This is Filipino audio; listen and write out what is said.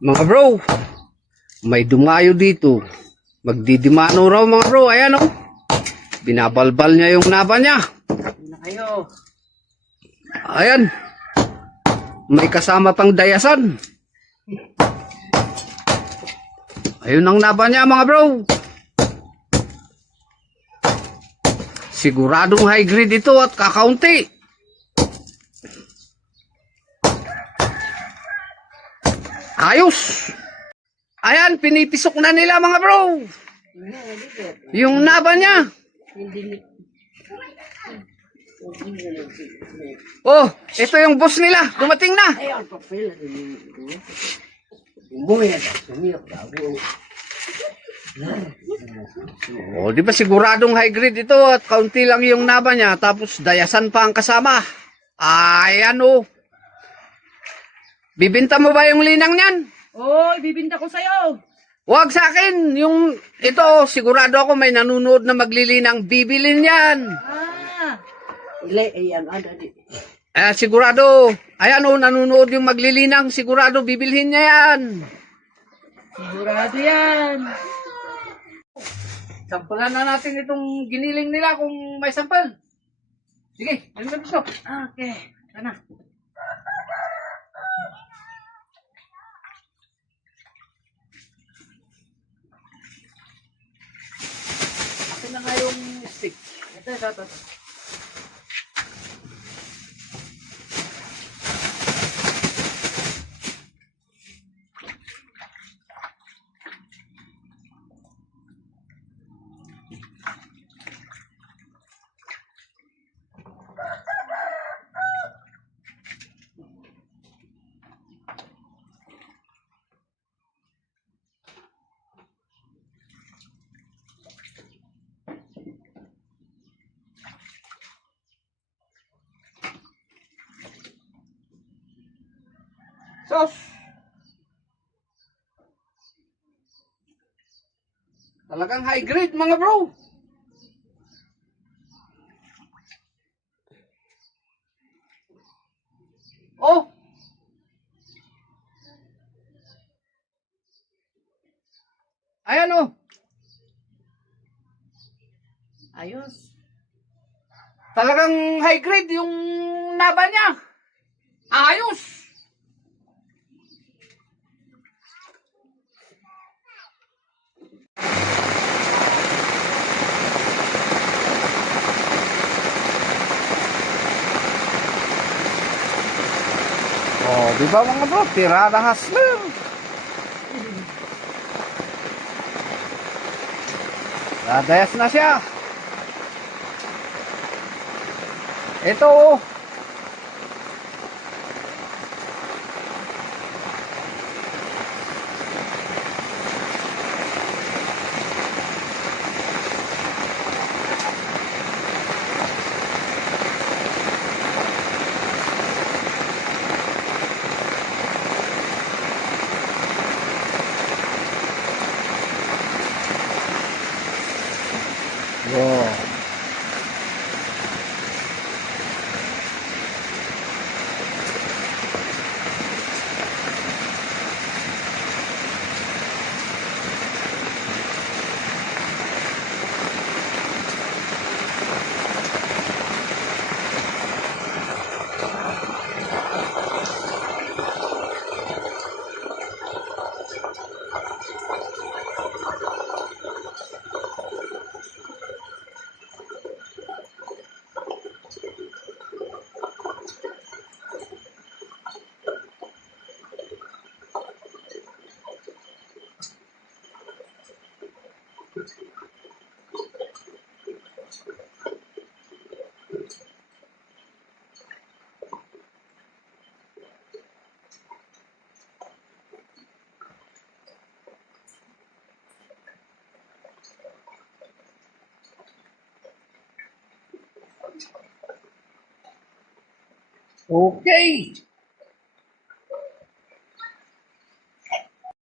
Mga bro, may dumayo dito. Magdidimano raw mga bro. Ayan o. Binabalbal niya yung naba niya. Ayan. May kasama pang dayasan. Ayun ang naba niya mga bro. Siguradong high grade ito at kakaunti. Ayos. Ayan, pinipisok na nila mga bro. Yung naba niya. Oh, ito yung boss nila. Dumating na. Oh, di ba siguradong high grade ito at kaunti lang yung naba niya tapos dayasan pa ang kasama. Ayan oh. Bibinta mo ba yung linang niyan? Oo, ibibinta ko sa'yo. Huwag sa akin. Yung ito, sigurado ako may nanonood na maglilinang bibilin yan. Sigurado. Ayan o, nanonood yung maglilinang. Sigurado, bibilhin niya yan. Sigurado yan. Sampalan na natin itong giniling nila kung may sampal. Sige, ano na gusto? Okay, sana. Akin na nga yung stick. Ito. Sos! Talagang high grade mga bro. Oh! Ayan oh. Ayos. Talagang high grade yung naba niya. Ayos! Oh, di ba mga bro? Tirada hustler. Dadayas na siya. Ito oh. Wow. Okay.